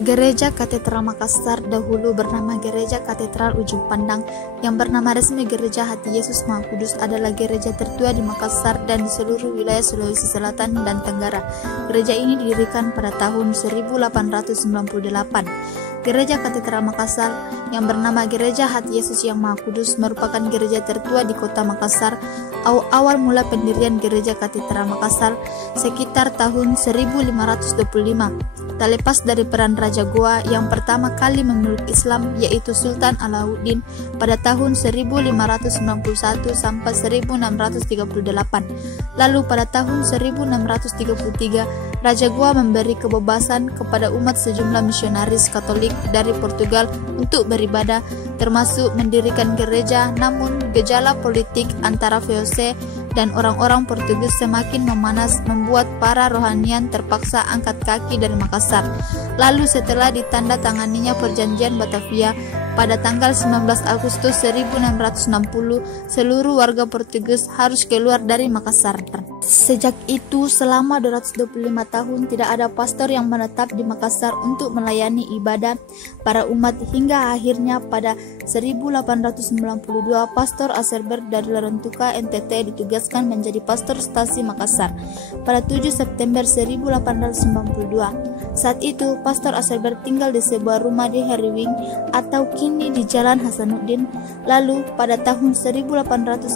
Gereja Katedral Makassar dahulu bernama Gereja Katedral Ujung Pandang, yang bernama resmi Gereja Hati Yesus Maha Kudus, adalah gereja tertua di Makassar dan di seluruh wilayah Sulawesi Selatan dan Tenggara. Gereja ini didirikan pada tahun 1898. Gereja Katedral Makassar yang bernama Gereja Hati Yesus yang Maha Kudus merupakan gereja tertua di kota Makassar. Awal mula pendirian Gereja Katedral Makassar sekitar tahun 1525. Tak lepas dari peran Raja Goa yang pertama kali memeluk Islam, yaitu Sultan Alauddin pada tahun 1591 sampai 1638. Lalu pada tahun 1633, Raja Goa memberi kebebasan kepada umat sejumlah misionaris Katolik dari Portugal untuk beribadah, termasuk mendirikan gereja. Namun gejala politik antara VOC dan orang-orang Portugis semakin memanas, membuat para rohanian terpaksa angkat kaki dari Makassar. Lalu setelah ditandatanganinya Perjanjian Batavia pada tanggal 19 Agustus 1660, seluruh warga Portugis harus keluar dari Makassar. Sejak itu, selama 225 tahun tidak ada pastor yang menetap di Makassar untuk melayani ibadah para umat, hingga akhirnya pada 1892 Pastor Aselbert dari Larantuka NTT ditugaskan menjadi pastor stasi Makassar pada 7 September 1892. Saat itu, Pastor Aselbert tinggal di sebuah rumah di Heriwing atau kini di Jalan Hasanuddin. Lalu pada tahun 1895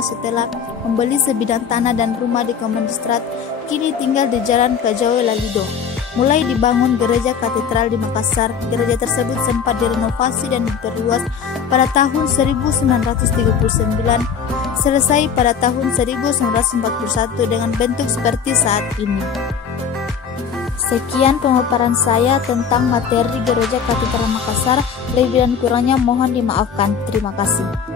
setelah membeli sebidang tanah dan rumah di Kemendistrat, kini tinggal di Jalan Kajawe Lalido. Mulai dibangun Gereja Katedral di Makassar. Gereja tersebut sempat direnovasi dan diperluas pada tahun 1939, selesai pada tahun 1941 dengan bentuk seperti saat ini. Sekian pemaparan saya tentang materi Gereja Katedral Makassar. Lebih dan kurangnya mohon dimaafkan. Terima kasih.